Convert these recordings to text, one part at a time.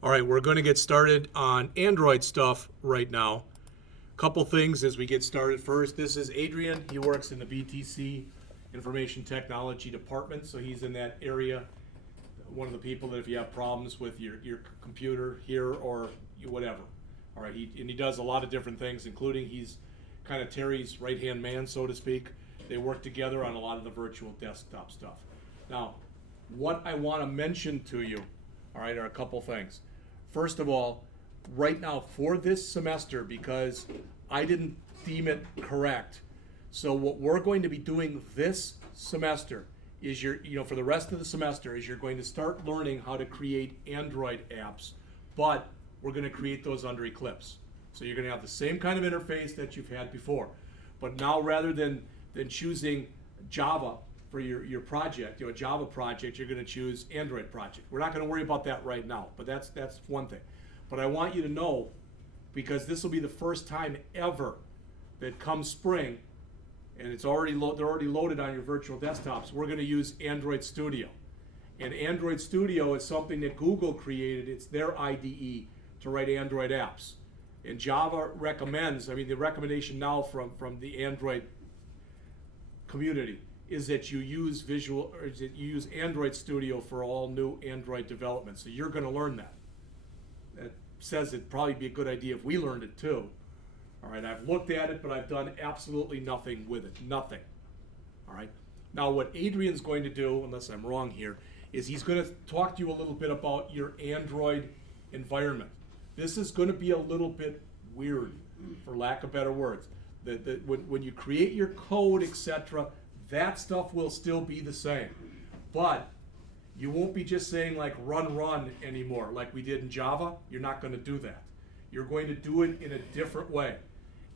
All right, we're going to get started on Android stuff right now. Couple things as we get started. First, this is Adrian. He works in the BTC Information Technology Department, so he's in that area. One of the people that if you have problems with your computer here or whatever. All right, he does a lot of different things, including he's kind of Terry's right-hand man, so to speak. They work together on a lot of the virtual desktop stuff. Now, what I want to mention to you, all right, are a couple things. First of all, right now for this semester, because I didn't deem it correct, so what we're going to be doing this semester is for the rest of the semester is you're going to start learning how to create Android apps, but we're going to create those under Eclipse. So you're going to have the same kind of interface that you've had before, but now rather than choosing Java for your project, a Java project, you're going to choose Android project. We're not going to worry about that right now, but that's one thing. But I want you to know, because this will be the first time ever that come spring, and they're already loaded on your virtual desktops, we're going to use Android Studio. And Android Studio is something that Google created. It's their IDE to write Android apps. And Java recommends, the recommendation now from the Android community is that you use Android Studio for all new Android development. So you're going to learn that. That says it'd probably be a good idea if we learned it too. All right, I've looked at it, but I've done absolutely nothing with it. Nothing. All right. Now, what Adrian's going to do, unless I'm wrong here, is he's going to talk to you a little bit about your Android environment. This is going to be a little bit weird, for lack of better words. When you create your code, etc., that stuff will still be the same. But you won't be just saying like run anymore like we did in Java. You're not going to do that. You're going to do it in a different way.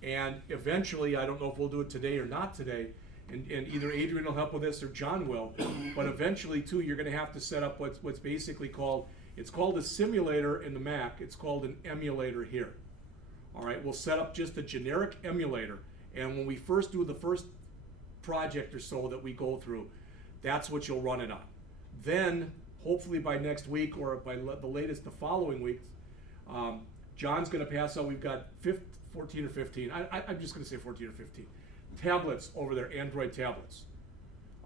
And eventually, I don't know if we'll do it today or not today, and either Adrian will help with this or John will, but eventually too, you're going to have to set up what's basically called, it's called a simulator in the Mac, it's called an emulator here. All right, we'll set up just a generic emulator, and when we first do the first project or so that we go through, that's what you'll run it on. Then, hopefully by next week or by the latest the following week, John's going to pass out, we've got 14 or 15, I'm just going to say 14 or 15 tablets over there, Android tablets.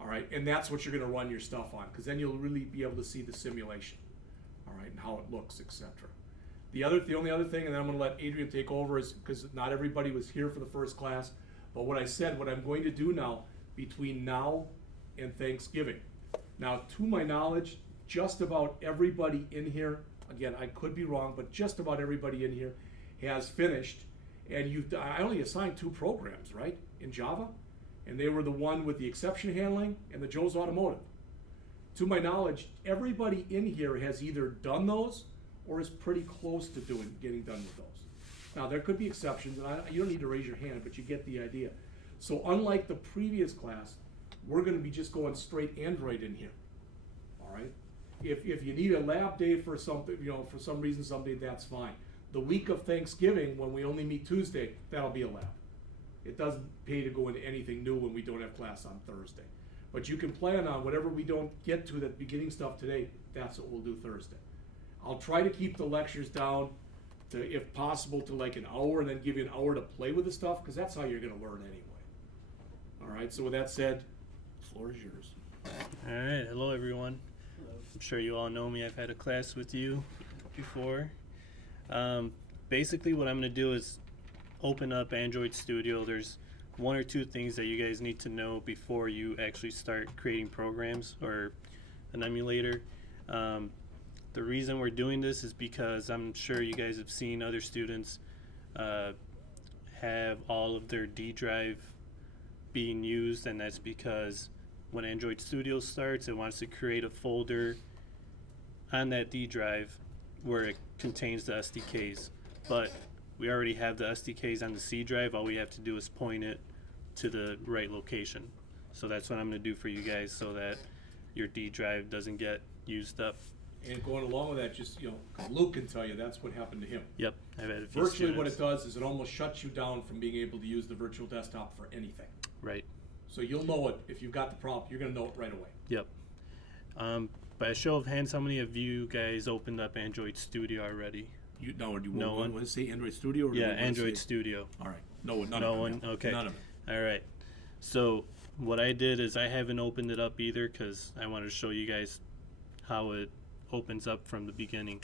All right, and that's what you're going to run your stuff on, because then you'll really be able to see the simulation, all right, and how it looks, etc. The only other thing, and then I'm going to let Adrian take over, is because not everybody was here for the first class, but what I'm going to do now, between now and Thanksgiving. Now, to my knowledge, just about everybody in here, again, I could be wrong, but just about everybody in here has finished, and I only assigned 2 programs, right, in Java, and they were the one with the exception handling and the Joe's Automotive. To my knowledge, everybody in here has either done those or is pretty close to getting done with those. Now, there could be exceptions, and you don't need to raise your hand, but you get the idea. So unlike the previous class, we're going to be just going straight Android in here, all right? If you need a lab day for something, for some reason someday, that's fine. The week of Thanksgiving, when we only meet Tuesday, that'll be a lab. It doesn't pay to go into anything new when we don't have class on Thursday. But you can plan on whatever we don't get to that beginning stuff today, that's what we'll do Thursday. I'll try to keep the lectures down to, if possible, to like an hour, and then give you an hour to play with the stuff, because that's how you're going to learn anyway. All right, so with that said, the floor is yours. All right, hello everyone. I'm sure you all know me. I've had a class with you before. Basically what I'm going to do is open up Android Studio. There's 1 or 2 things that you guys need to know before you actually start creating programs or an emulator. The reason we're doing this is because I'm sure you guys have seen other students have all of their D drive being used, and that's because when Android Studio starts, it wants to create a folder on that D drive where it contains the SDKs. But we already have the SDKs on the C drive. All we have to do is point it to the right location. So that's what I'm going to do for you guys, so that your D drive doesn't get used up. And going along with that, just, Luke can tell you that's what happened to him. Yep, I've had a few Virtually students. what it does is it almost shuts you down from being able to use the virtual desktop for anything. Right. So you'll know it. If you've got the problem, you're going to know it right away. Yep. By a show of hands, how many of you guys opened up Android Studio already? You no, do you No one? want to say Android Studio? Or do Yeah, you want to Android say- Studio. All right. No, none No of one? them. no. Okay. None of it. All right. So what I did is I haven't opened it up either because I wanted to show you guys how it opens up from the beginning.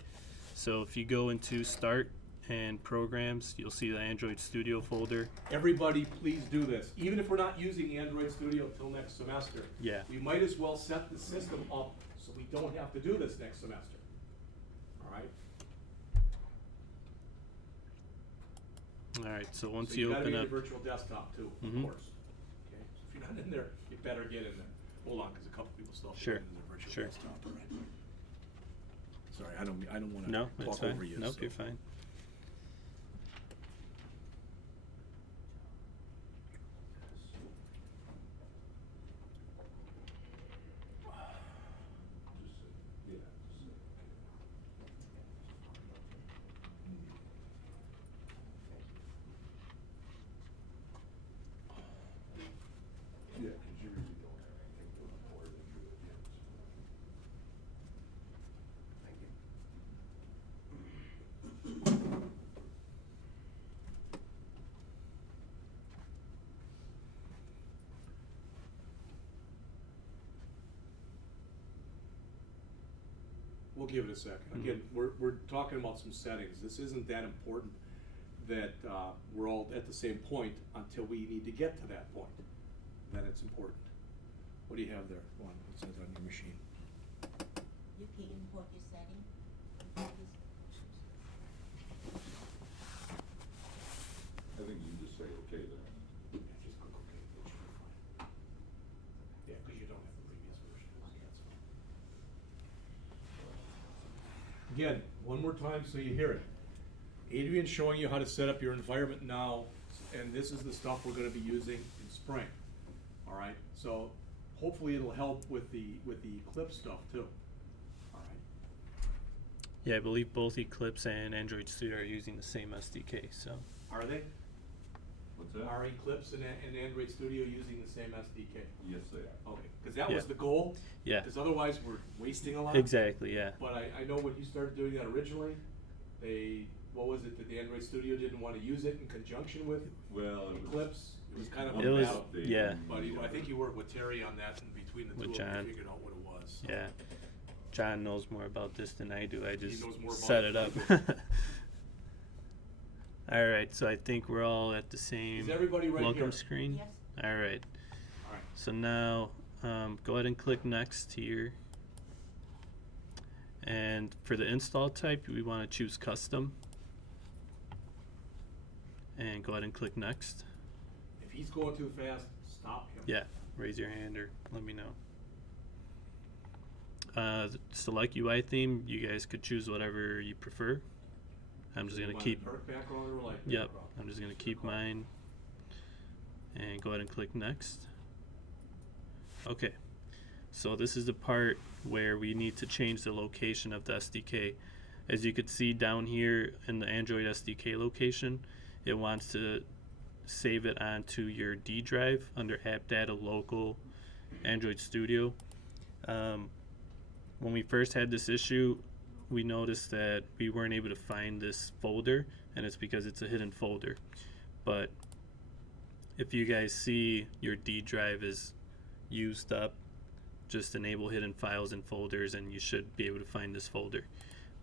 So if you go into Start and Programs, you'll see the Android Studio folder. Everybody, please do this. Even if we're not using Android Studio until next semester, Yeah. we might as well set the system up so we don't have to do this next semester. All right? All right. So once So you gotta open be up, in your virtual desktop too, Mhm. of course. Okay? So if you're not in there, you better get in there. Hold on, because a couple people still have to Sure, get in their virtual sure. desktop. All right? Sorry, I don't want to no, it's talk fine. over you. Nope, so. you're fine. Yeah, because you really don't have anything to report than you would get. Thank you. We'll give it a second. Mhm. Again, we're talking about some settings. This isn't that important that we're all at the same point until we need to get to that point. Then it's important. What do you have there? Go on, what says on your machine? You can import your setting. I think you just say, okay, then. Yeah, just click OK. It should be fine. Yeah, because you don't have the previous version. Again, one more time so you hear it. Adrian's showing you how to set up your environment now, and this is the stuff we're going to be using in spring. All right, so hopefully it'll help with the Eclipse stuff too. All right, Yeah, I believe both Eclipse and Android Studio are using the same SDK. So are they? What's that? Are Eclipse and Android Studio using the same SDK? Yes, they are. Okay, because that was Yeah. the goal. yeah, Because otherwise we're wasting a lot. exactly. Yeah. But I know when you started doing that originally, what was it, that the Android Studio didn't want to use it in conjunction with Well, it was. Eclipse? It was kind of It a was- battle. yeah. But I think you worked with Terry on that, and between the With two of John. them, you figured out what it was. so. Yeah. John knows more about this than I do. I just knows more about set it it up. than All right, so I think we're all at the same Is everybody right welcome here? screen. Yes. All right. All right. So now, go ahead and click next here. And for the install type, we want to choose custom. And go ahead and click next. If he's going too fast, stop him. Yeah, raise your hand or let me know. Select UI theme. You guys could choose whatever you prefer. I'm just gonna Want keep. dark background or light Yep, background? I'm just gonna keep mine. And go ahead and click next. Okay, so this is the part where we need to change the location of the SDK. As you can see down here in the Android SDK location, it wants to save it onto your D drive under App Data Local Android Studio. When we first had this issue, we noticed that we weren't able to find this folder, and it's because it's a hidden folder. But if you guys see your D drive is used up, just enable hidden files and folders and you should be able to find this folder.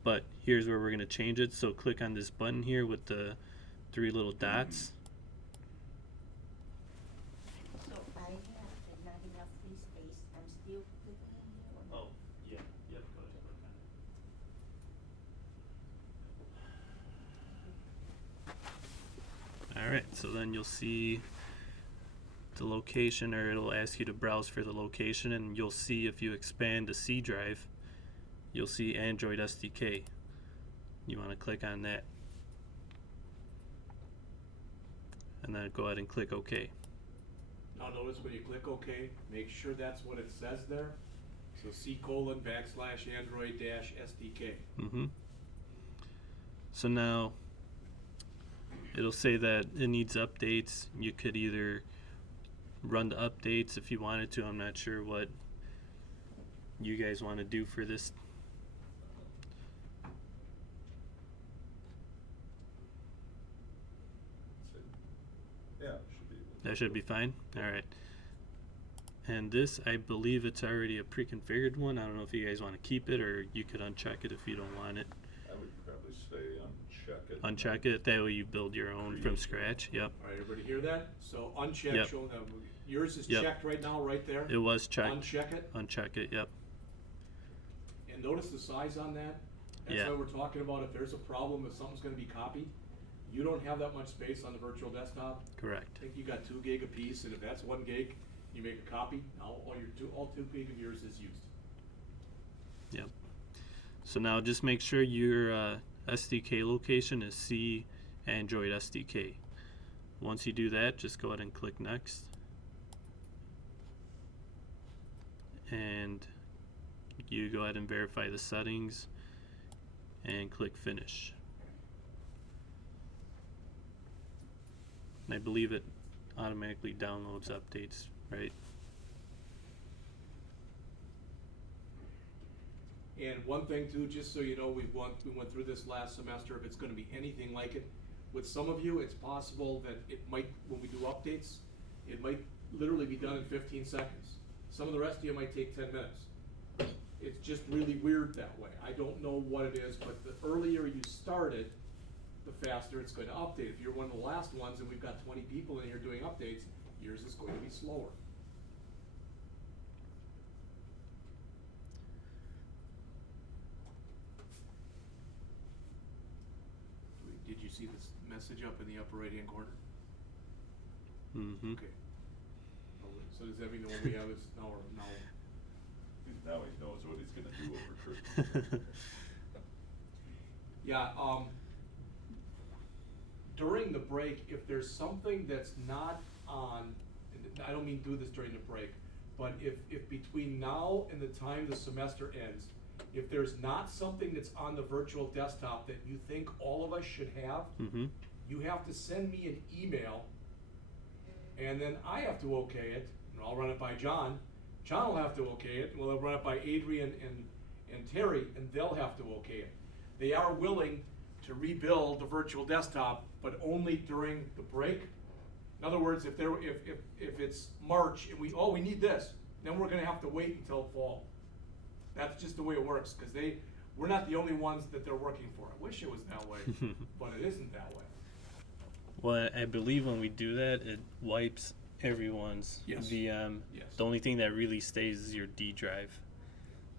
But here's where we're going to change it. So click on this button here with the 3 little dots. So I have not enough free space. I'm still clicking on here. or not? Oh, yeah, yep, go ahead and click on it. Alright, so then you'll see the location, or it'll ask you to browse for the location, and you'll see if you expand the C drive, you'll see Android SDK. You want to click on that. And then go ahead and click OK. Now notice when you click OK, make sure that's what it says there. So C:\\Android-SDK. So now it'll say that it needs updates. You could either run the updates if you wanted to. I'm not sure what you guys want to do for this. Yeah, it should be able to. That should be fine. All right. And this, I believe it's already a pre-configured one. I don't know if you guys want to keep it, or you could uncheck it if you don't want it. I would probably say uncheck it. Uncheck it. That way you build your own from Create. scratch. Yep. All right, everybody hear that? So uncheck, Yep. show them, yours is Yep. checked right now, right there. It was checked. Uncheck it, Uncheck it. Yep. and notice the size on that. That's Yeah. why we're talking about if there's a problem, if something's gonna be copied, you don't have that much space on the virtual desktop. Correct. I think you got 2 gig apiece, and if that's 1 gig, you make a copy, now all 2 gig of yours is used. Yep. So now just make sure your SDK location is C Android SDK. Once you do that, just go ahead and click next. And you go ahead and verify the settings and click finish. And I believe it automatically downloads updates, right? And one thing too, just so you know, we went through this last semester, if it's gonna be anything like it, with some of you, it's possible that it might, when we do updates, it might literally be done in 15 seconds. Some of the rest of you might take 10 minutes. It's just really weird that way. I don't know what it is, but the earlier you start it, the faster it's going to update. If you're one of the last ones and we've got 20 people in here doing updates, yours is going to be slower. Did you see this message up in the upper right-hand corner? Mm-hmm. Okay. So does that mean that what we have is now? Now he knows what he's gonna do over Christmas. Yeah, during the break, if there's something that's not on, and I don't mean do this during the break, but if between now and the time the semester ends, if there's not something that's on the virtual desktop that you think all of us should have, Mm-hmm. you have to send me an email, and then I have to okay it, and I'll run it by John. John will have to okay it, and we'll run it by Adrian and Terry, and they'll have to okay it. They are willing to rebuild the virtual desktop, but only during the break. In other words, if it's March and we need this, then we're gonna have to wait until fall. That's just the way it works, because we're not the only ones that they're working for. I wish it was that way, but it isn't that way. Well, I believe when we do that, it wipes everyone's Yes. VM. Yes. The only thing that really stays is your D drive.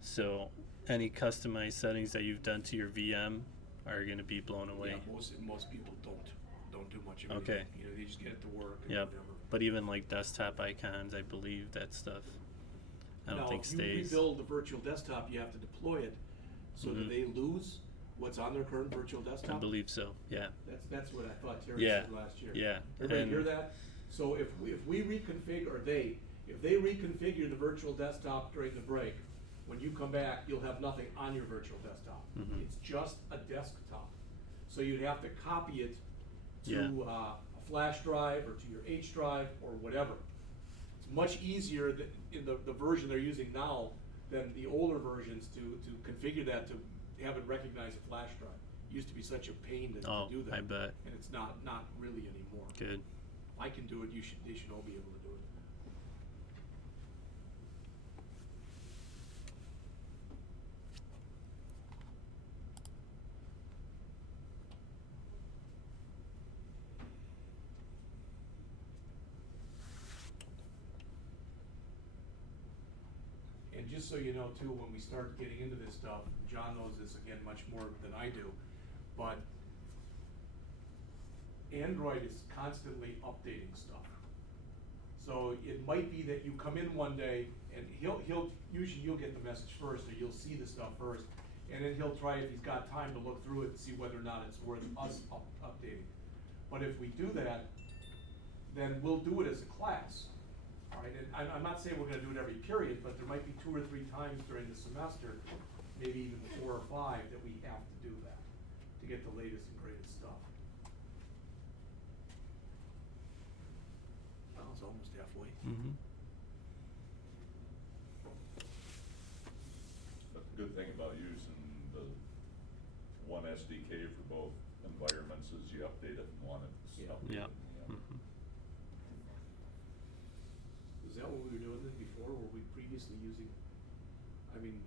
So any customized settings that you've done to your VM are going to be blown away. Yeah, most people don't do much of anything. Okay. You know, they just get it to work and Yep. whatever. But even like desktop icons, I believe that stuff I don't think Now, stays. if you rebuild the virtual desktop, you have to deploy it so that Mhm. they lose what's on their current virtual desktop. I believe so. Yeah. That's what I thought Terry Yeah. said last year. Yeah. Everybody And- hear that? So if we reconfigure, if they reconfigure the virtual desktop during the break, when you come back, you'll have nothing on your virtual desktop. Mhm. It's just a desktop. So you'd have to copy it to Yeah. a flash drive or to your H drive or whatever. It's much easier in the version they're using now than the older versions to configure that to have it recognize a flash drive. It used to be such a pain to Oh, do that. I bet. And it's not really anymore. Good. I can do it, they should all be able to do it. And just so you know too, when we start getting into this stuff, John knows this again much more than I do, but Android is constantly updating stuff. So it might be that you come in one day and usually you'll get the message first, or you'll see the stuff first, and then he'll try, if he's got time, to look through it and see whether or not it's worth us updating. But if we do that, then we'll do it as a class. All right, and I'm not saying we're gonna do it every period, but there might be 2 or 3 times during the semester, maybe even 4 or 5, that we have to do that to get the latest and greatest stuff. Well, it's almost halfway. Mm-hmm. SDK for both environments as you update it in one, it's Yeah. updated Yeah. in the other. Is that what we were doing then before? Were we previously using, I mean,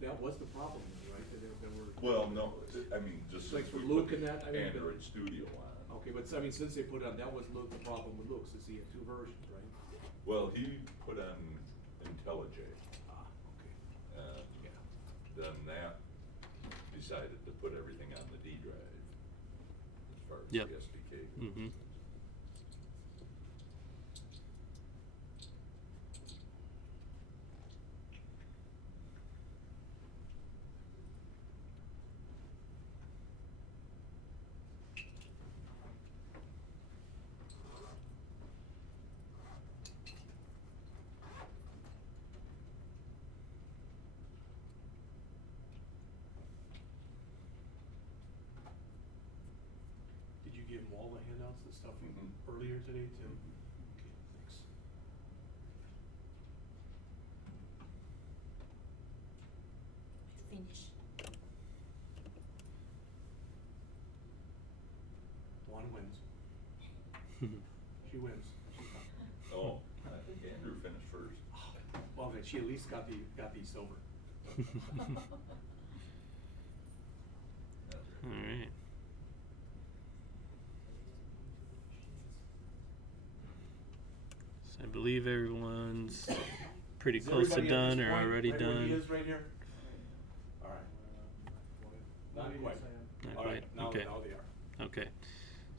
that was the problem, right? That there were. Well, no, I mean, just Like since for we Luke put and that, I mean, Android Studio on it. Okay, but I mean, since they put it on, that was Luke, the problem with Luke, since he had two versions, right? Well, he put on IntelliJ, Ah, okay. and Yeah. then that decided to put everything on the D drive as far as the Yep. SDK goes. Mm-hmm. Did you give him all the handouts, the stuff from Mhm. earlier today, Tim? Mhm. Okay, thanks. Finish. One wins. She wins. She's done. Oh, I think Andrew finished first. Well, then she at least got the silver. All right. So I believe everyone's pretty Is close to everybody at done this or point already right where he done. is right here? All right. Not quite. Not All quite. right, now, Okay. now they are. Okay.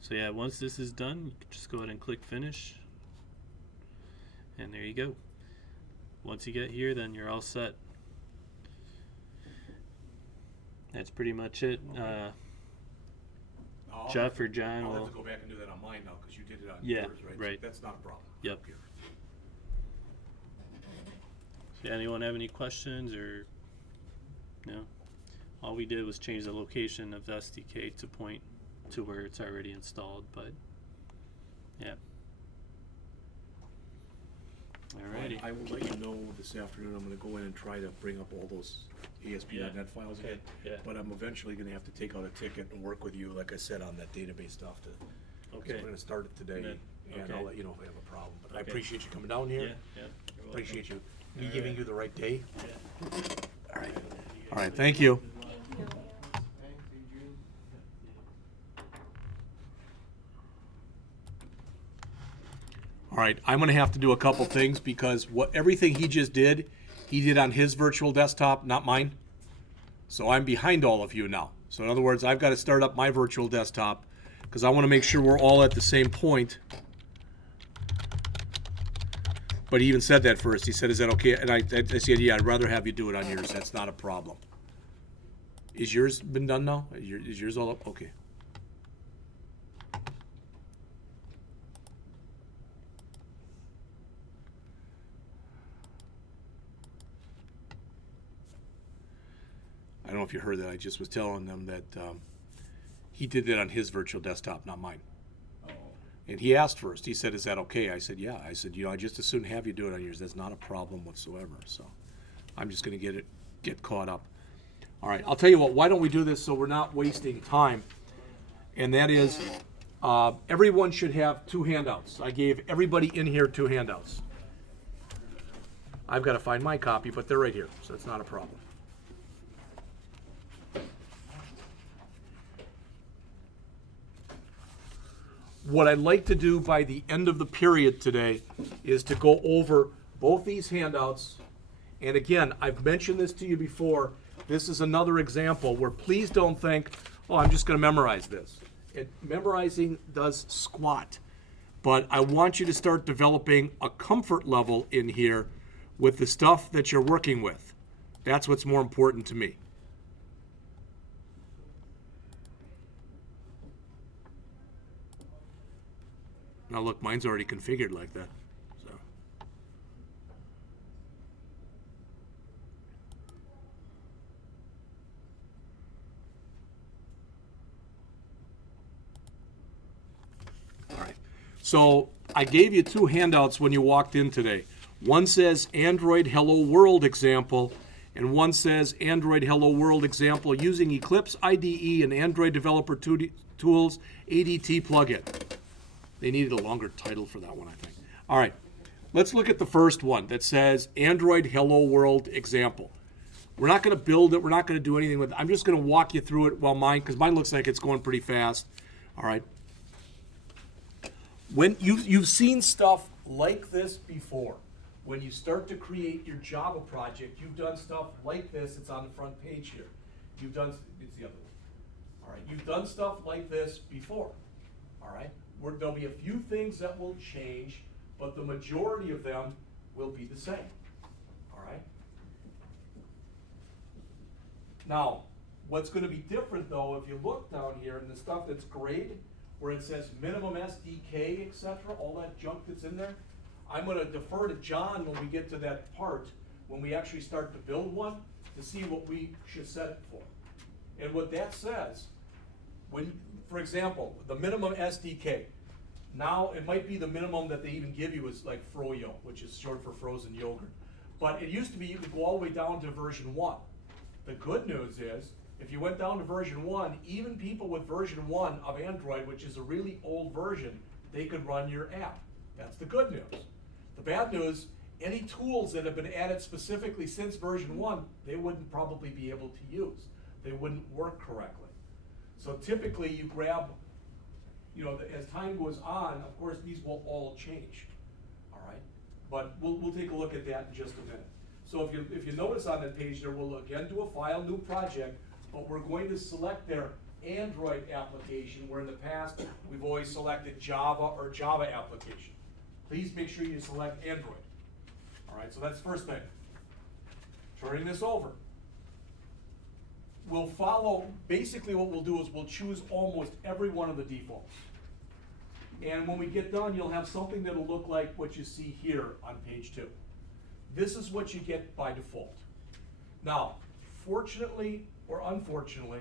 So yeah, once this is done, you can just go ahead and click finish. And there you go. Once you get here, then you're all set. That's pretty much it. I'll Jeff have to- or John I'll will. have to go back and do that on mine now, because you did it on Yeah, yours, right? So right. that's not a problem. Yep. Here. Yeah, anyone have any questions or no? All we did was change the location of the SDK to point to where it's already installed, but yeah. Alrighty. I will let you know this afternoon. I'm gonna go in and try to bring up all those ASP.NET Yeah. files Okay, again. yeah. But I'm eventually gonna have to take out a ticket and work with you, like I said, on that database stuff to. So Okay. we're gonna start it today, Then- and okay. I'll let you know if we have a problem. But I Okay. appreciate you coming down here. Yeah, yeah. You're welcome. Appreciate you, me All giving right. you the right day. Yeah. All right. All right, thank you. All right, I'm gonna have to do a couple things because everything he just did, he did on his virtual desktop, not mine. So I'm behind all of you now. So in other words, I've got to start up my virtual desktop because I want to make sure we're all at the same point. But he even said that first. He said, "Is that okay?" And I said, "Yeah, I'd rather have you do it on yours. That's not a problem." Is yours been done now? Is yours all up? Okay. I don't know if you heard that. I just was telling them that he did that on his virtual desktop, not mine. Oh, And he asked first. He said, "Is that okay?" I said, "Yeah." I said, "I just as soon have you do it on yours. That's not a problem whatsoever." So I'm just going to get caught up. All right. I'll tell you what. Why don't we do this so we're not wasting time? And that is, everyone should have 2 handouts. I gave everybody in here 2 handouts. I've got to find my copy, but they're right here, so it's not a problem. What I'd like to do by the end of the period today is to go over both these handouts. And again, I've mentioned this to you before. This is another example where please don't think, oh, I'm just going to memorize this. Memorizing does squat. But I want you to start developing a comfort level in here with the stuff that you're working with. That's what's more important to me. Now look, mine's already configured like that. So. All right. So I gave you 2 handouts when you walked in today. One says Android Hello World example, And one says Android Hello World example using Eclipse IDE and Android Developer Tools ADT plugin. They needed a longer title for that one, I think. All right, let's look at the first one that says Android Hello World example. We're not going to build it. We're not going to do anything with it. I'm just going to walk you through it while because mine looks like it's going pretty fast. All right. When you've seen stuff like this before. When you start to create your Java project, you've done stuff like this. It's on the front page here. It's the other one. All right, you've done stuff like this before. All right, there'll be a few things that will change, but the majority of them will be the same. All right. Now, what's going to be different though, if you look down here in the stuff that's grayed, where it says minimum SDK, etc., all that junk that's in there, I'm going to defer to John when we get to that part, when we actually start to build one, to see what we should set it for. And what that says, for example, the minimum SDK, now it might be the minimum that they even give you is like Froyo, which is short for frozen yogurt. But it used to be you could go all the way down to version 1. The good news is, if you went down to version 1, even people with version 1 of Android, which is a really old version, they could run your app. That's the good news. The bad news, any tools that have been added specifically since version 1, they wouldn't probably be able to use. They wouldn't work correctly. So typically you grab, as time goes on, of course these will all change. All right? But we'll take a look at that in just a minute. So if you notice on that page there, we'll again do a file, new project, but we're going to select their Android application, where in the past we've always selected Java or Java application. Please make sure you select Android. All right, so that's the first thing. Turning this over. We'll follow, basically what we'll do is we'll choose almost every one of the defaults. And when we get done, you'll have something that'll look like what you see here on page 2. This is what you get by default. Now, fortunately or unfortunately,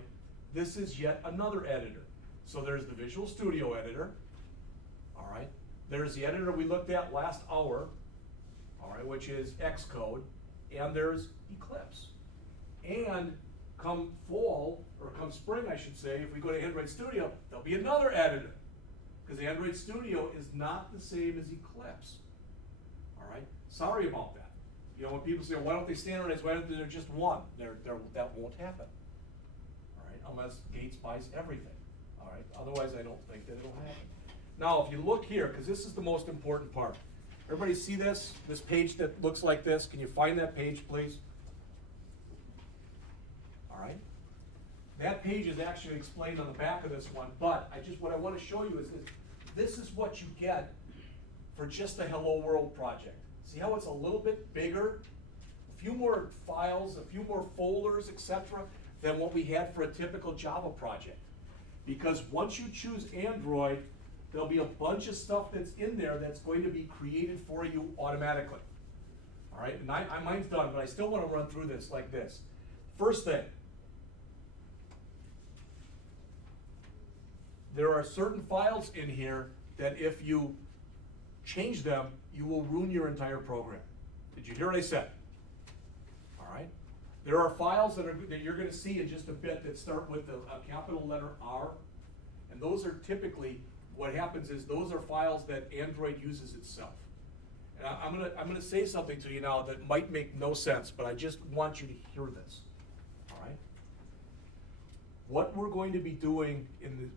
this is yet another editor. So there's the Visual Studio editor, all right? There's the editor we looked at last hour, all right, which is Xcode, and there's Eclipse. And come fall, or come spring, I should say, if we go to Android Studio, there'll be another editor, because Android Studio is not the same as Eclipse, all right? Sorry about that. When people say, why don't they standardize, why don't they just one? That won't happen, all right, unless Gates buys everything, all right? Otherwise, I don't think that it'll happen. Now, if you look here, because this is the most important part. Everybody see this? This page that looks like this? Can you find that page, please? All right. That page is actually explained on the back of this one, but what I want to show you is this. This is what you get for just a Hello World project. See how it's a little bit bigger? A few more files, a few more folders, etc., than what we had for a typical Java project. Because once you choose Android, there'll be a bunch of stuff that's in there that's going to be created for you automatically. All right, and mine's done, but I still want to run through this like this. First thing, there are certain files in here that if you change them, you will ruin your entire program. Did you hear what I said? All right. There are files that you're going to see in just a bit that start with a capital letter R, and those are typically, what happens is those are files that Android uses itself. And I'm gonna say something to you now that might make no sense, but I just want you to hear this. All right. What we're going to be doing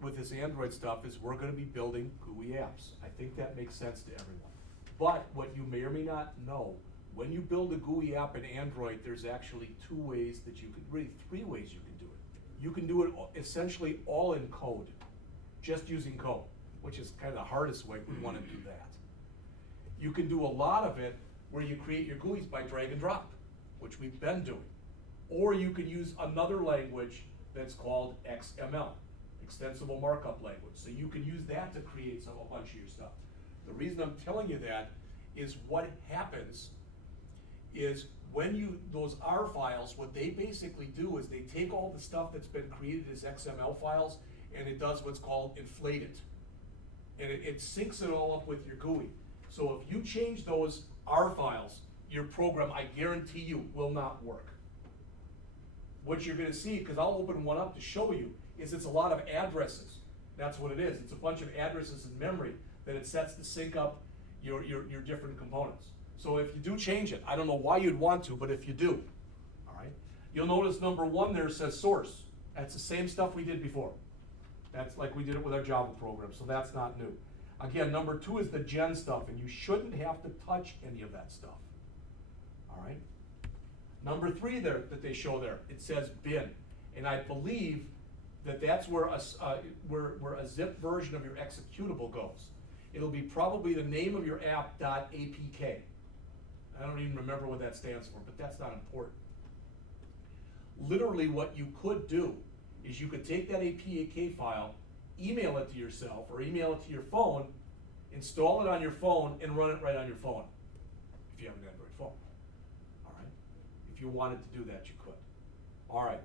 with this Android stuff is we're going to be building GUI apps. I think that makes sense to everyone. But what you may or may not know, when you build a GUI app in Android, there's actually 2 ways that you can, really 3 ways you can do it. You can do it essentially all in code, just using code, which is kind of the hardest way we want to do that. You can do a lot of it where you create your GUIs by drag and drop, which we've been doing. Or you can use another language that's called XML, Extensible Markup Language. So you can use that to create a bunch of your stuff. The reason I'm telling you that is what happens is when those R files, what they basically do is they take all the stuff that's been created as XML files and it does what's called inflate it. And it syncs it all up with your GUI. So if you change those R files, your program, I guarantee you, will not work. what you're gonna see, because I'll open one up to show you, is it's a lot of addresses. That's what it is. It's a bunch of addresses in memory that it sets to sync up your different components. So if you do change it, I don't know why you'd want to, but if you do, all right, you'll notice number 1 there says source. That's the same stuff we did before. That's like we did it with our Java program, so that's not new. Again, number 2 is the gen stuff, and you shouldn't have to touch any of that stuff. All right? Number 3 there that they show there, it says bin, and I believe that that's where a zip version of your executable goes. It'll be probably the name of your app .apk. I don't even remember what that stands for, but that's not important. Literally what you could do is you could take that APK file, email it to yourself or email it to your phone, install it on your phone, and run it right on your phone, if you have an Android phone. All right? If you wanted to do that, you could. All right.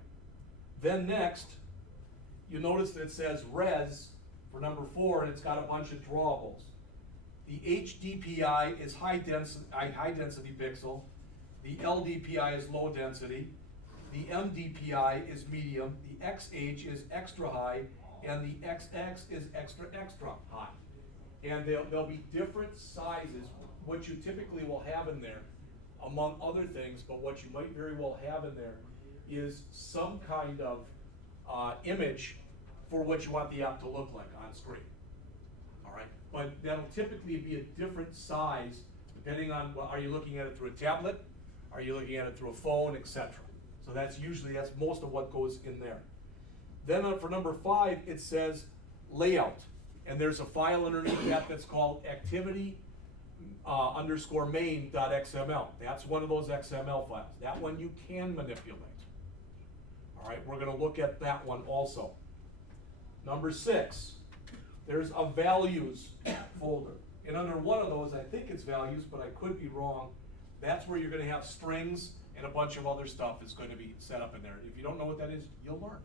Then next, you notice that it says res for number 4, and it's got a bunch of drawables. The HDPI is high density pixel. The LDPI is low density. The MDPI is medium. The XH is extra high, and the XX is extra high. And there'll be different sizes. What you typically will have in there, among other things, but what you might very well have in there is some kind of image for what you want the app to look like on screen. All right, but that'll typically be a different size depending on, well, are you looking at it through a tablet? Are you looking at it through a phone, etc.? So that's most of what goes in there. Then for number 5, it says layout, and there's a file underneath that that's called activity _ main.xml. That's one of those XML files. That one you can manipulate. All right, we're going to look at that one also. Number 6, there's a values folder. And under one of those, I think it's values, but I could be wrong. That's where you're going to have strings and a bunch of other stuff is going to be set up in there. If you don't know what that is, you'll learn.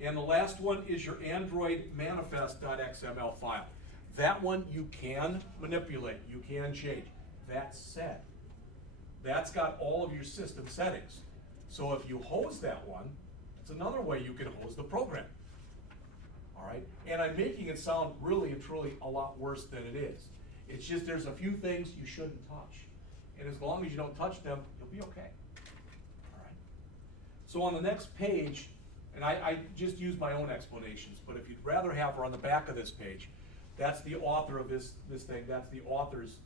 And the last one is your Android manifest.xml file. That one you can manipulate, you can change. That said, that's got all of your system settings. So if you hose that one, it's another way you can hose the program. All right, and I'm making it sound really and truly a lot worse than it is. It's just there's a few things you shouldn't touch. And as long as you don't touch them, you'll be okay. All right. So on the next page, and I just use my own explanations, but if you'd rather have her on the back of this page, that's the author of this thing, that's the author's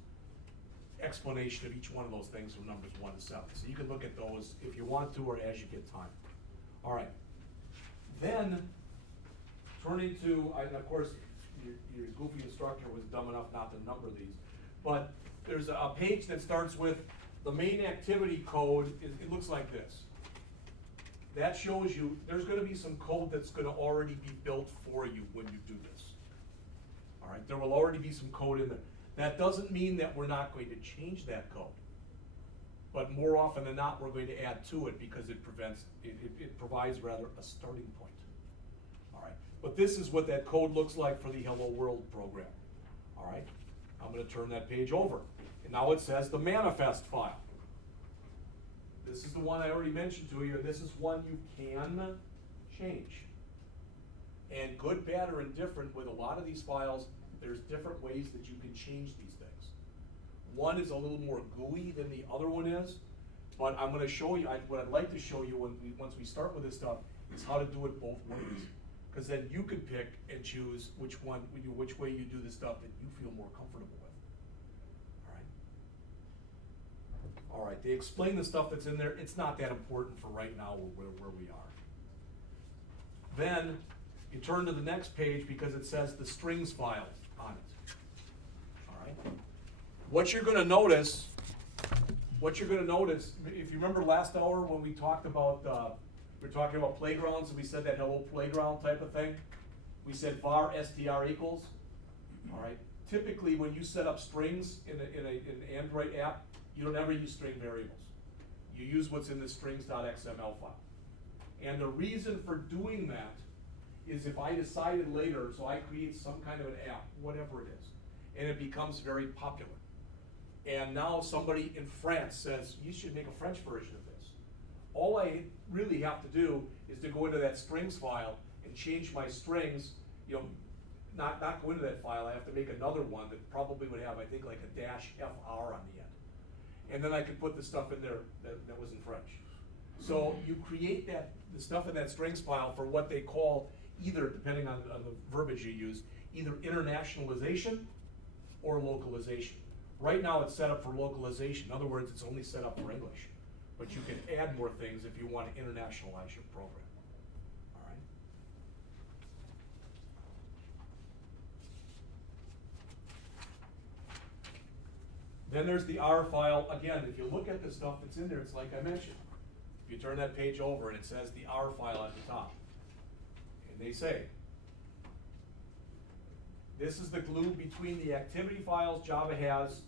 explanation of each one of those things from numbers 1 to 7. So you can look at those if you want to or as you get time. All right. Then, turning to, and of course, your goofy instructor was dumb enough not to number these, but there's a page that starts with the main activity code. It looks like this. That shows you there's going to be some code that's going to already be built for you when you do this. All right, there will already be some code in there. That doesn't mean that we're not going to change that code, but more often than not, we're going to add to it because it provides rather a starting point. All right, but this is what that code looks like for the Hello World program. All right, I'm going to turn that page over, and now it says the manifest file. This is the one I already mentioned to you, and this is one you can change. And good, bad, or indifferent, with a lot of these files, there's different ways that you can change these things. One is a little more gooey than the other one is, but I'm going to show you, what I'd like to show you once we start with this stuff is how to do it both ways. Because then you can pick and choose which way you do the stuff that you feel more comfortable with. All right, they explain the stuff that's in there. It's not that important for right now where we are. Then you turn to the next page because it says the strings file on it. All right. What you're going to notice, if you remember last hour when we talked about, we were talking about playgrounds, and we said that hello playground type of thing. We said var str equals. All right. Typically, when you set up strings in an Android app, you don't ever use string variables. You use what's in the strings.xml file. And the reason for doing that is if I decided later, so I create some kind of an app, whatever it is, and it becomes very popular. And now somebody in France says, you should make a French version of this. all I really have to do is to go into that strings file and change my strings, you know, not go into that file, I have to make another one that probably would have, I think, like a -FR on the end. And then I could put the stuff in there that was in French. So you create the stuff in that strings file for what they call either, depending on the verbiage you use, either internationalization or localization. Right now it's set up for localization. In other words, it's only set up for English. But you can add more things if you want to internationalize your program. All right. Then there's the R file. Again, if you look at the stuff that's in there, it's like I mentioned. If you turn that page over and it says the R file at the top. And they say, this is the glue between the activity files Java has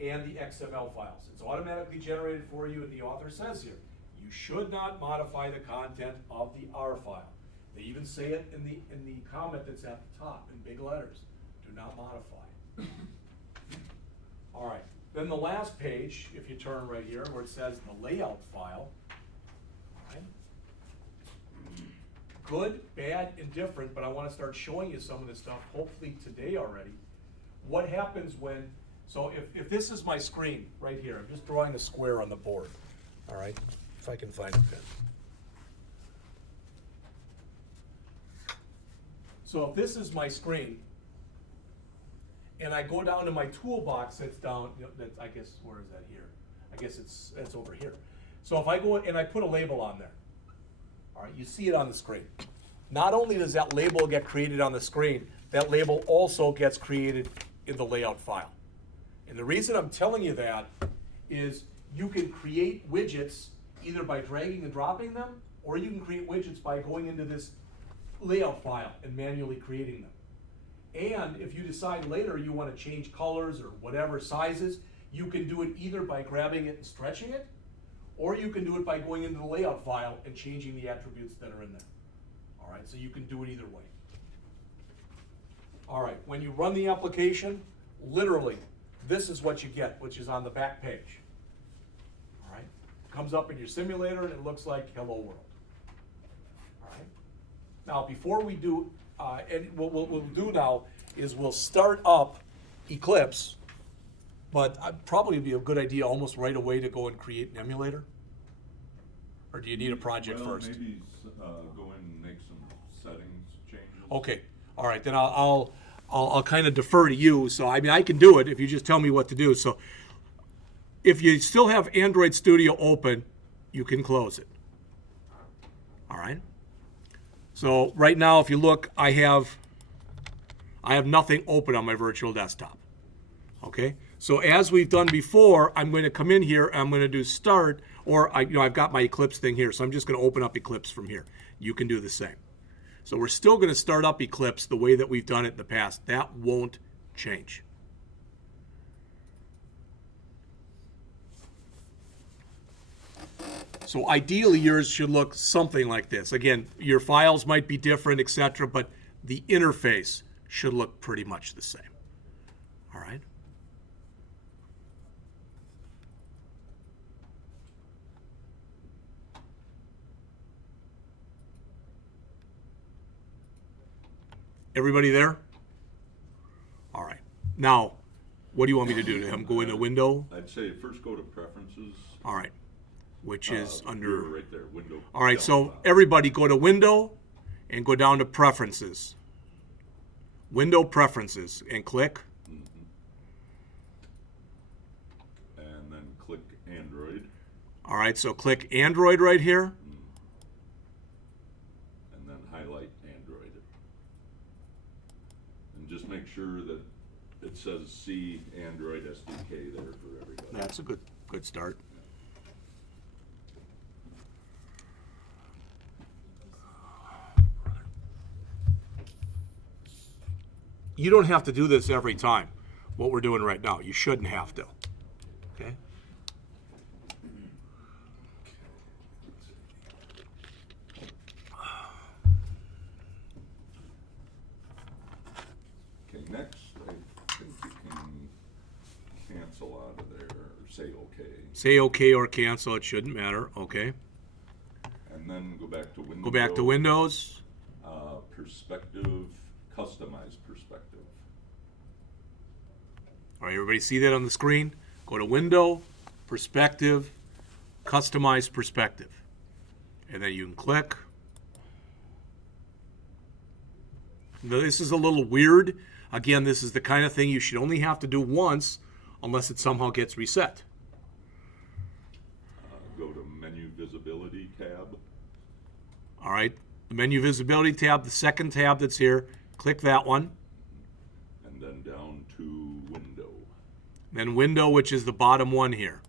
and the XML files. It's automatically generated for you, and the author says here, you should not modify the content of the R file. They even say it in the comment that's at the top in big letters. Do not modify. All right. Then the last page, if you turn right here, where it says the layout file. All right. Good, bad, indifferent, but I want to start showing you some of this stuff, hopefully today already. What happens when, so if this is my screen right here, I'm just drawing a square on the board, all right? If I can find a pen. So if this is my screen, and I go down to my toolbox that's down, you know, that's, I guess, where is that here? I guess that's over here. So if I go and I put a label on there, all right, you see it on the screen. Not only does that label get created on the screen, that label also gets created in the layout file. And the reason I'm telling you that is you can create widgets either by dragging and dropping them, or you can create widgets by going into this layout file and manually creating them. And if you decide later you want to change colors or whatever sizes, you can do it either by grabbing it and stretching it, or you can do it by going into the layout file and changing the attributes that are in there. All right, so you can do it either way. All right, when you run the application, literally, this is what you get, which is on the back page. All right, comes up in your simulator and it looks like Hello World. All right, now before we do, and what we'll do now is we'll start up Eclipse, but probably be a good idea almost right away to go and create an emulator. Or do you need a project first? Maybe go in and make some settings changes. Okay, all right, then I'll kind of defer to you. So I mean, I can do it if you just tell me what to do. So if you still have Android Studio open, you can close it. All right. So right now, if you look, I have nothing open on my virtual desktop. Okay. So as we've done before, I'm going to come in here and I'm going to do start, or I've got my Eclipse thing here, so I'm just going to open up Eclipse from here. You can do the same. So we're still going to start up Eclipse the way that we've done it in the past. That won't change. So ideally, yours should look something like this. Again, your files might be different, etc., but the interface should look pretty much the same. All right. Everybody there? All right. Now, what do you want me to do to him? Go into Window? I'd say first go to Preferences. All right. Which is under... You're right there, Window. All right, so everybody go to Window and go down to Preferences. Window Preferences and click. Mm-hmm. And then click Android. All right, so click Android right here. And then highlight Android. And just make sure that it says C Android SDK there for everybody. That's a good start. You don't have to do this every time, what we're doing right now. You shouldn't have to. Okay? Okay, next, I think you can cancel out of there or say okay. Say okay or cancel, it shouldn't matter. Okay. back to window. Go back to Windows. Perspective, customize perspective. All right, everybody see that on the screen? Go to Window, Perspective, Customize Perspective. And then you can click. Now, this is a little weird. Again, this is the kind of thing you should only have to do once unless it somehow gets reset. Go to menu visibility tab. All right, the menu visibility tab, the second tab that's here, click that one. And then down to window. Then Window, which is the bottom one here.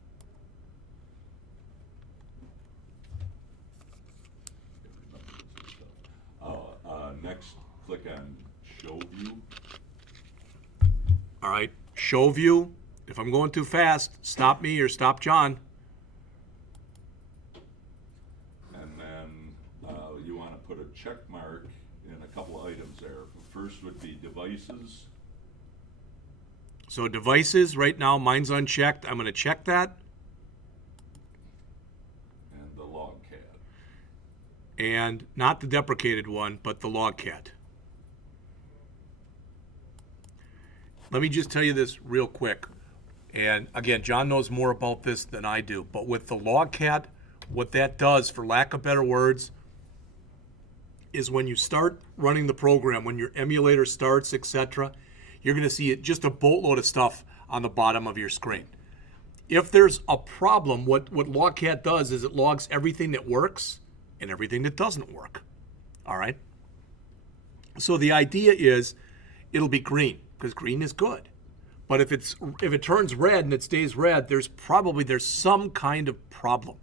Next, click on show view. All right, Show View. If I'm going too fast, stop me or stop John. And then you want to put a check mark in a couple items there. First would be devices. So devices, right now, mine's unchecked. I'm going to check that. And the log cat. And not the deprecated one, but the log cat. Let me just tell you this real quick. And again, John knows more about this than I do. But with the log cat, what that does, for lack of better words, is when you start running the program, when your emulator starts, etc., you're going to see just a boatload of stuff on the bottom of your screen. If there's a problem, what Logcat does is it logs everything that works and everything that doesn't work. All right? So the idea is it'll be green because green is good. But if it turns red and it stays red, there's some kind of problem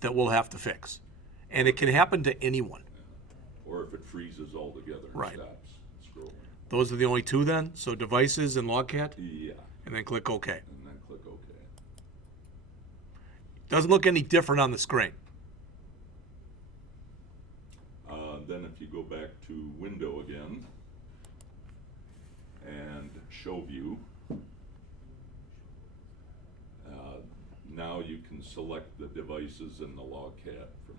that we'll have to fix. And it can happen to anyone. Or if it freezes altogether and Right. stops scrolling. Those are the only two then? So devices and Logcat? Yeah. And then click OK. And then click OK. Doesn't look any different on the screen. Then if you go back to window again and show view, now you can select the devices and the Logcat from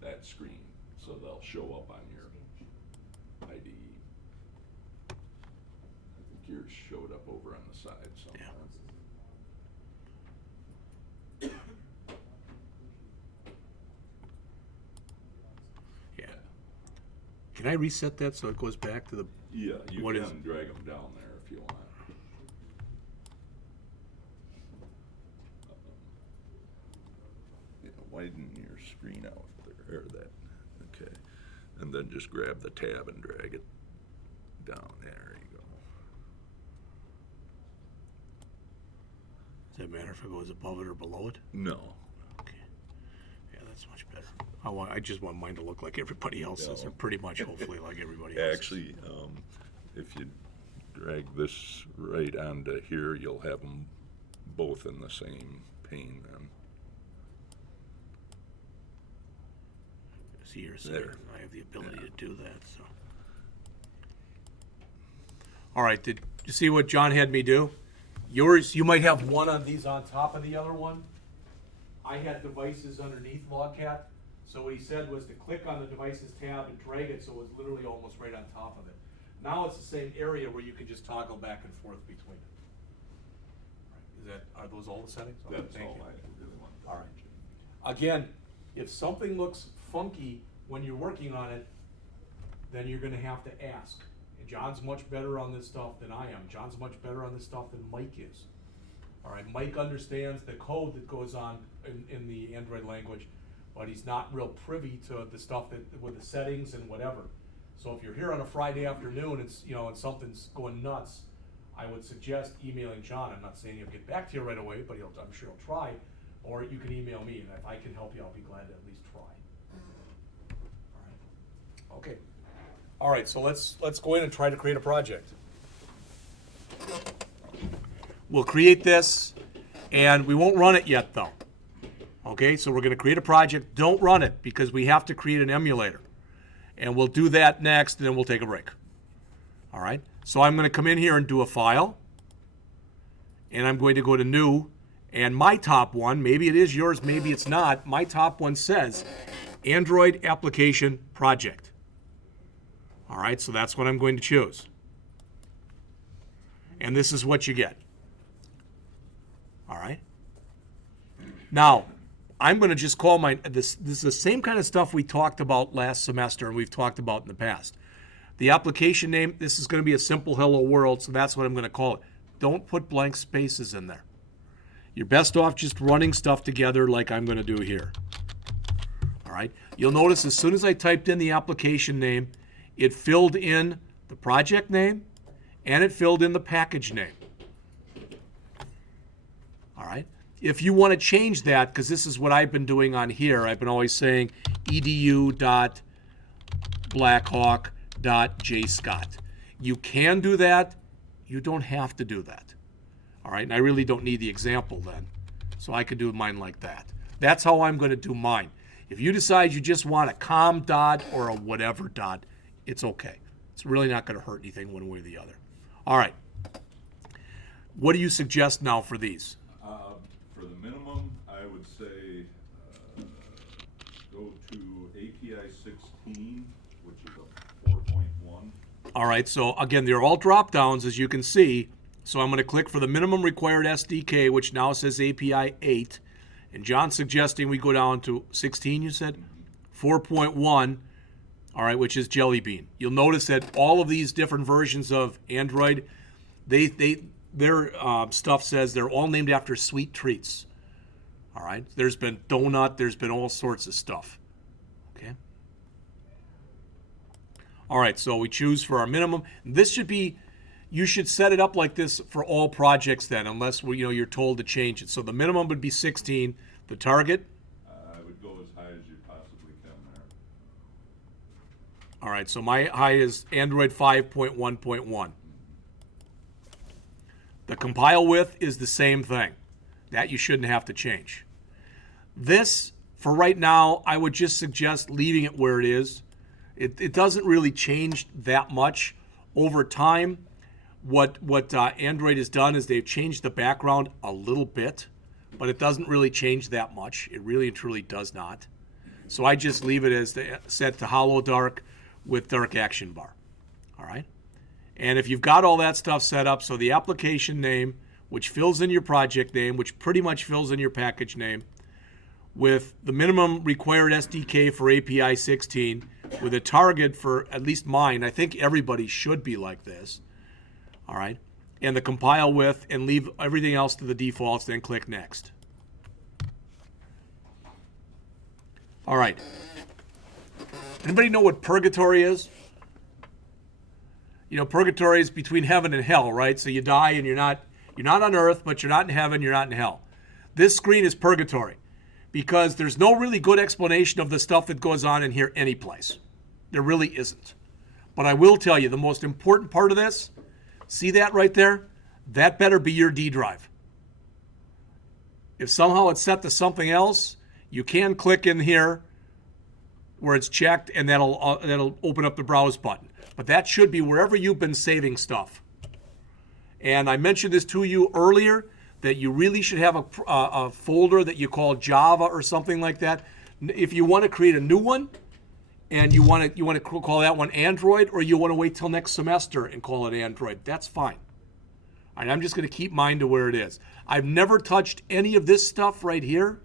that screen, so they'll show up on your IDE. I think yours showed up over on the side somewhere. Yeah. Can I reset that so it goes back to the... Yeah, you What can is- drag them down there if you want. Yeah, widen your screen out there, or that, okay. And then just grab the tab and drag it down. There you go. Does that matter if it goes above it or below it? No. Okay. Yeah, that's much better. I just want mine to look like everybody else's, Yeah. or pretty much, hopefully, like everybody else's. Actually, if you drag this right onto here, you'll have them both in the same pane then. See, you're There. saying I have the ability to do that, so. All right, did you see what John had me do? Yours, you might have one of these on top of the other one. I had devices underneath Logcat, so what he said was to click on the devices tab and drag it so it was literally almost right on top of it. Now it's the same area where you can just toggle back and forth between it. Are those all the settings? Okay, That's thank all you. I really want to All right. change. Again, if something looks funky when you're working on it, then you're gonna have to ask. And John's much better on this stuff than I am. John's much better on this stuff than Mike is. All right, Mike understands the code that goes on in the Android language, but he's not real privy to the stuff with the settings and whatever. So if you're here on a Friday afternoon, and something's going nuts, I would suggest emailing John. I'm not saying he'll get back to you right away, but I'm sure he'll try. Or you can email me, and if I can help you, I'll be glad to at least try. All right. Okay. All right, so let's go in and try to create a project. We'll create this, and we won't run it yet, though. Okay, so we're going to create a project. Don't run it, because we have to create an emulator. And we'll do that next, and then we'll take a break. All right? So I'm going to come in here and do a file. And I'm going to go to New. And my top one, maybe it is yours, maybe it's not, my top one says Android application project. All right, so that's what I'm going to choose. And this is what you get. All right. Now, I'm going to just call this is the same kind of stuff we talked about last semester and we've talked about in the past. The application name, this is going to be a simple hello world, so that's what I'm going to call it. Don't put blank spaces in there. You're best off just running stuff together like I'm going to do here. All right. You'll notice as soon as I typed in the application name, it filled in the project name and it filled in the package name. All right. If you want to change that, because this is what I've been doing on here, I've been always saying edu.blackhawk.jscott. You can do that. You don't have to do that. All right. And I really don't need the example then. So I could do mine like that. That's how I'm going to do mine. If you decide you just want a com dot or a whatever dot, it's okay. It's really not going to hurt anything one way or the other. All right. What do you suggest now for these? For the minimum, I would say go to API 16, which is a 4.1. All right, so again, they're all drop downs, as you can see. So I'm going to click for the minimum required SDK, which now says API 8. And John's suggesting we go down to 16, you said? 4.1, all right, which is Jelly Bean. You'll notice that all of these different versions of Android, their stuff says they're all named after sweet treats. All right, there's been donut, there's been all sorts of stuff. Okay. All right, so we choose for our minimum. This should be, you should set it up like this for all projects then, unless you're told to change it. So the minimum would be 16. The target? I would go as high as you possibly can there. All right, so my high is Android 5.1.1. The compile width is the same thing. That you shouldn't have to change. This, for right now, I would just suggest leaving it where it is. It doesn't really change that much. Over time, what Android has done is they've changed the background a little bit, but it doesn't really change that much. It really and truly does not. So I just leave it as set to hollow dark with dark action bar. All right? And if you've got all that stuff set up, so the application name, which fills in your project name, which pretty much fills in your package name, with the minimum required SDK for API 16, with a target for at least mine, I think everybody should be like this, all right, and the compile with, and leave everything else to the defaults, then click next. All right. Anybody know what purgatory is? You know, purgatory is between heaven and hell, right? So you die and you're not on earth, but you're not in heaven, you're not in hell. This screen is purgatory because there's no really good explanation of the stuff that goes on in here anyplace. There really isn't. But I will tell you, the most important part of this, see that right there? That better be your D drive. If somehow it's set to something else, you can click in here where it's checked, and that'll open up the browse button. But that should be wherever you've been saving stuff. And I mentioned this to you earlier, that you really should have a folder that you call Java or something like that. If you want to create a new one, and you want to call that one Android, or you want to wait till next semester and call it Android, that's fine. All right, I'm just going to keep mine to where it is. I've never touched any of this stuff right here.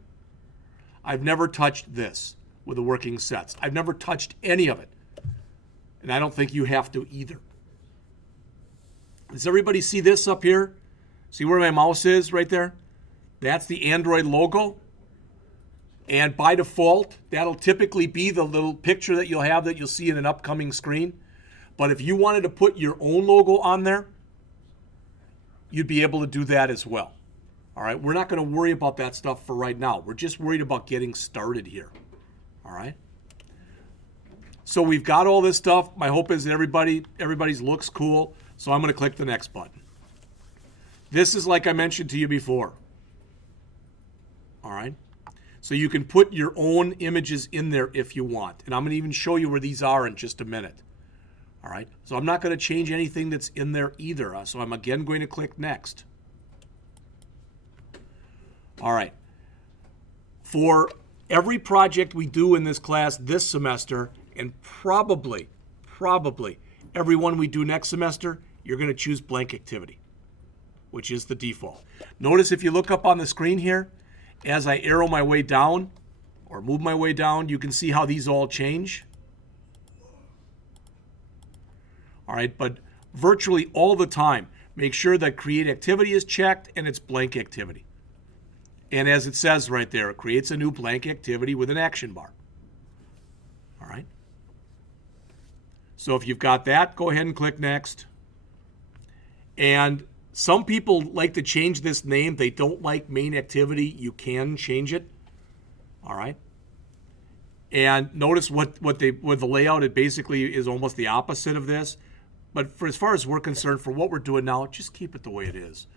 I've never touched this with the working sets. I've never touched any of it. And I don't think you have to either. Does everybody see this up here? See where my mouse is right there? That's the Android logo. And by default, that'll typically be the little picture that you'll have that you'll see in an upcoming screen. But if you wanted to put your own logo on there, you'd be able to do that as well. All right, we're not going to worry about that stuff for right now. We're just worried about getting started here. All right? So we've got all this stuff. My hope is that everybody's looks cool. So I'm going to click the next button. This is like I mentioned to you before. All right? So you can put your own images in there if you want. And I'm going to even show you where these are in just a minute. All right? So I'm not going to change anything that's in there either. So I'm again going to click next. All right. For every project we do in this class this semester, and probably every one we do next semester, you're going to choose blank activity, which is the default. Notice if you look up on the screen here, as I arrow my way down or move my way down, you can see how these all change. All right, but virtually all the time, make sure that create activity is checked and it's blank activity. And as it says right there, it creates a new blank activity with an action bar. All right. So if you've got that, go ahead and click next. And some people like to change this name. They don't like main activity. You can change it. All right. And notice with the layout, it basically is almost the opposite of this. But as far as we're concerned, for what we're doing now, just keep it the way it is.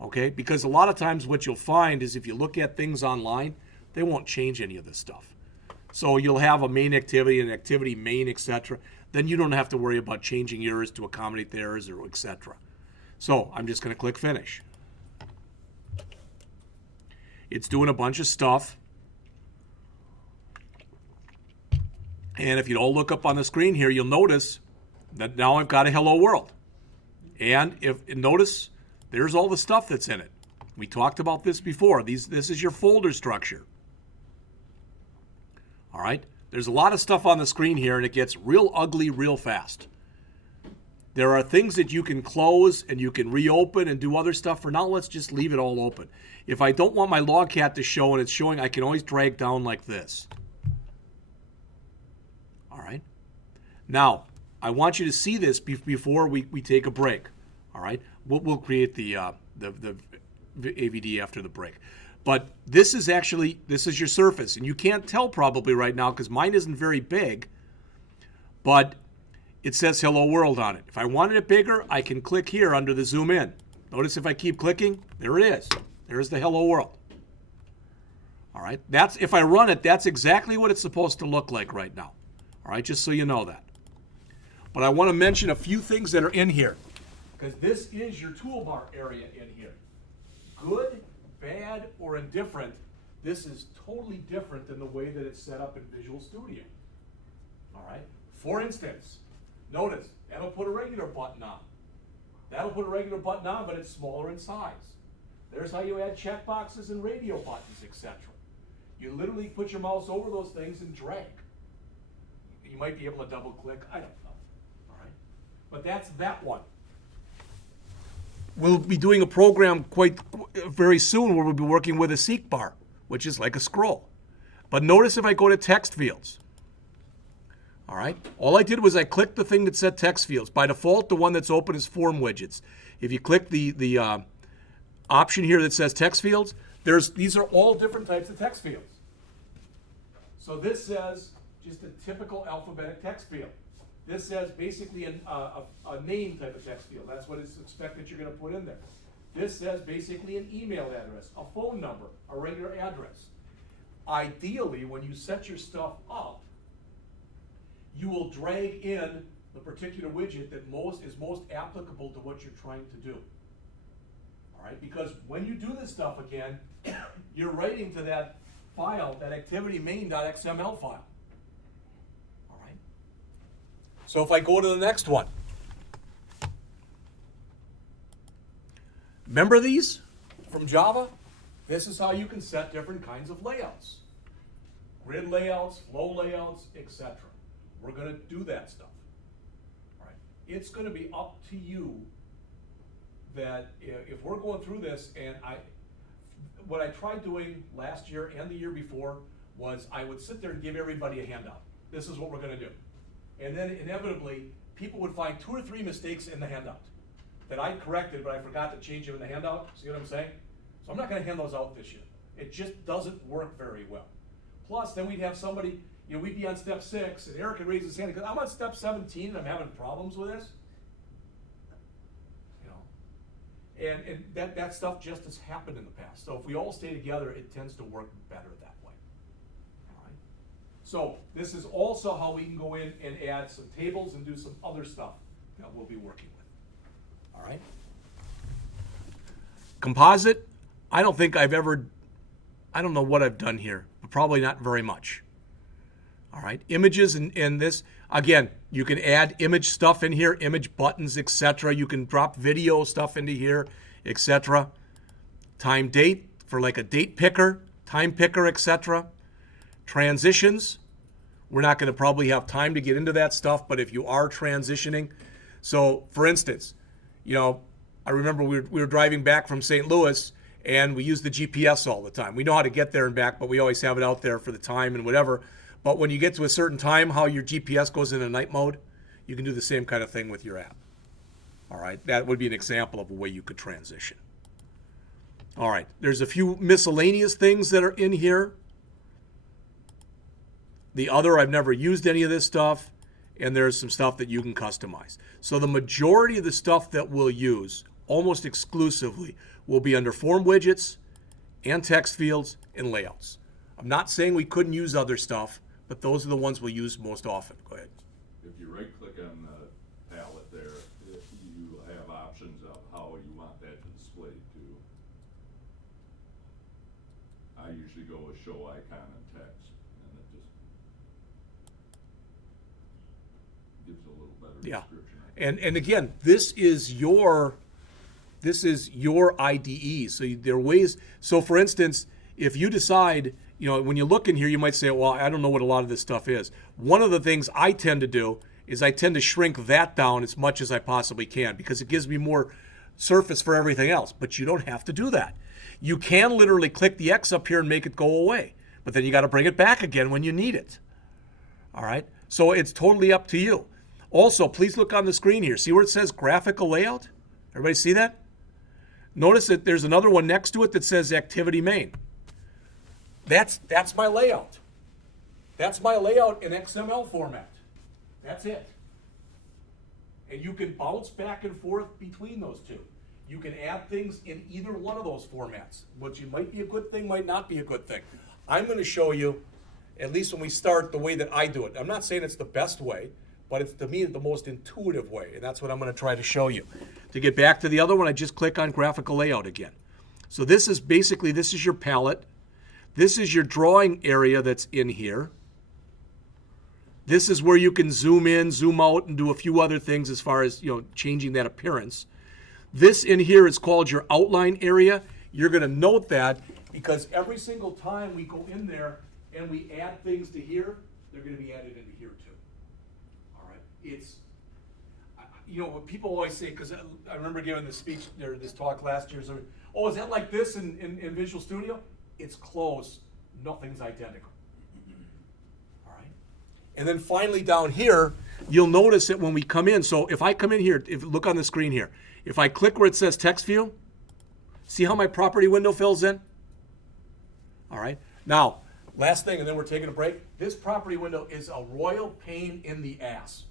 Okay? Because a lot of times what you'll find is if you look at things online, they won't change any of this stuff. So you'll have a main activity, an activity main, etc. Then you don't have to worry about changing yours to accommodate theirs or etc. So I'm just going to click finish. It's doing a bunch of stuff. And if you all look up on the screen here, you'll notice that now I've got a hello world. And notice there's all the stuff that's in it. We talked about this before. This is your folder structure. All right? There's a lot of stuff on the screen here, and it gets real ugly real fast. There are things that you can close and you can reopen and do other stuff. For now, let's just leave it all open. If I don't want my logcat to show and it's showing, I can always drag down like this. All right? Now, I want you to see this before we take a break. All right? We'll create the AVD after the break. But this is your surface. And you can't tell probably right now because mine isn't very big. But it says Hello World on it. If I wanted it bigger, I can click here under the zoom in. Notice if I keep clicking, there it is. There's the Hello World. All right? If I run it, that's exactly what it's supposed to look like right now. All right? Just so you know that. But I want to mention a few things that are in here, because this is your toolbar area in here. Good, bad, or indifferent, this is totally different than the way that it's set up in Visual Studio. All right? For instance, notice, that'll put a regular button on. That'll put a regular button on, but it's smaller in size. There's how you add checkboxes and radio buttons, etc. You literally put your mouse over those things and drag. You might be able to double click, I don't know. But that's that one. We'll be doing a program very soon where we'll be working with a seek bar, which is like a scroll. But notice if I go to text fields. All right? All I did was I clicked the thing that said text fields. By default, the one that's open is form widgets. If you click the option here that says text fields, these are all different types of text fields. So this says just a typical alphabetic text field. This says basically a name type of text field. That's what it's expected you're going to put in there. This says basically an email address, a phone number, a regular address. Ideally, when you set your stuff up, you will drag in the particular widget that is most applicable to what you're trying to do. All right? Because when you do this stuff again, you're writing to that file, that activity main.xml file. So if I go to the next one, remember these from Java? This is how you can set different kinds of layouts. Grid layouts, flow layouts, etc. We're going to do that stuff. All right. It's going to be up to you that if we're going through this, and what I tried doing last year and the year before was I would sit there and give everybody a handout. This is what we're going to do. And then inevitably, people would find 2 or 3 mistakes in the handout that I corrected, but I forgot to change them in the handout. See what I'm saying? So I'm not going to hand those out this year. It just doesn't work very well. Plus, then we'd have somebody, we'd be on step 6, and Eric would raise his hand because I'm on step 17 and I'm having problems with this. And that stuff just has happened in the past. So if we all stay together, it tends to work better that way. So this is also how we can go in and add some tables and do some other stuff that we'll be working with. All right? Composite, I don't think I've ever I don't know what I've done here, but probably not very much. All right, images in this, again, you can add image stuff in here, image buttons, etc. You can drop video stuff into here, etc. Time date for like a date picker, time picker, etc. Transitions, we're not going to probably have time to get into that stuff, but if you are transitioning, so for instance, I remember we were driving back from St. Louis, and we use the GPS all the time. We know how to get there and back, but we always have it out there for the time and whatever. But when you get to a certain time, how your GPS goes into night mode, you can do the same kind of thing with your app. All right, that would be an example of a way you could transition. All right, there's a few miscellaneous things that are in here. The other, I've never used any of this stuff, and there's some stuff that you can customize. So the majority of the stuff that we'll use, almost exclusively, will be under form widgets and text fields and layouts. I'm not saying we couldn't use other stuff, but those are the ones we'll use most often. Go ahead. If you right-click on the palette there, you have options of how you want that to display to. I usually go with show icon and text, and it just gives a little better description. And again, this is your IDE. So there are ways. So for instance, if you decide, when you look in here, you might say, well, I don't know what a lot of this stuff is. One of the things I tend to do is I tend to shrink that down as much as I possibly can because it gives me more surface for everything else. But you don't have to do that. You can literally click the X up here and make it go away. But then you got to bring it back again when you need it. All right? So it's totally up to you. Also, please look on the screen here. See where it says graphical layout? Everybody see that? Notice that there's another one next to it that says activity main. That's my layout. That's my layout in XML format. That's it. And you can bounce back and forth between those two. You can add things in either one of those formats, which might be a good thing, might not be a good thing. I'm going to show you, at least when we start, the way that I do it. I'm not saying it's the best way, but it's, to me, the most intuitive way, and that's what I'm going to try to show you. To get back to the other one, I just click on graphical layout again. So this is basically, this is your palette. This is your drawing area that's in here. This is where you can zoom in, zoom out, and do a few other things as far as, changing that appearance. This in here is called your outline area. You're going to note that because every single time we go in there and we add things to here, they're going to be added into here too. All right. It's, what people always say, because I remember giving this speech or this talk last year, so, oh, is that like this in Visual Studio? It's close. Nothing's identical. All right. And then finally down here, you'll notice that when we come in, so if I come in here, look on the screen here, if I click where it says text view, see how my property window fills in? All right. Now, last thing, and then we're taking a break. This property window is a royal pain in the ass.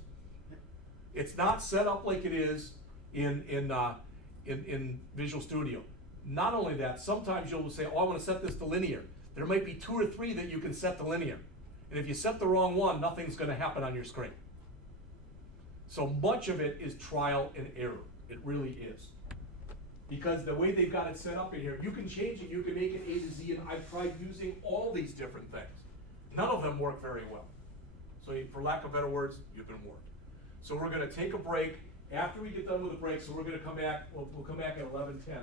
It's not set up like it is in Visual Studio. Not only that, sometimes you'll say, oh, I want to set this to linear. There might be 2 or 3 that you can set to linear. And if you set the wrong one, nothing's going to happen on your screen. So much of it is trial and error. It really is. Because the way they've got it set up in here, you can change it, you can make it A to Z, and I've tried using all these different things. None of them work very well. So for lack of better words, you've been warned. So we're going to take a break. After we get done with the break, so we're going to come back, we'll come back at 11:10.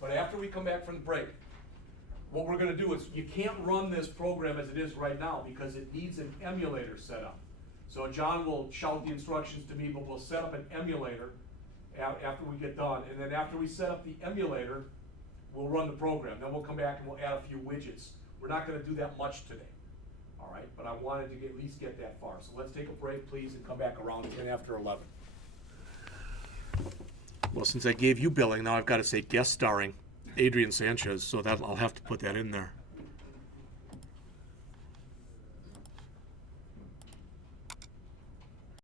But after we come back from the break, what we're going to do is, you can't run this program as it is right now because it needs an emulator set up. So John will shout the instructions to me, but we'll set up an emulator after we get done. And then after we set up the emulator, we'll run the program. Then we'll come back and we'll add a few widgets. We're not going to do that much today. All right, but I wanted to at least get that far. So let's take a break, please, and come back around 10 after 11. Well, since I gave you billing, now I've got to say guest starring Adrian Sanchez, so that I'll have to put that in there.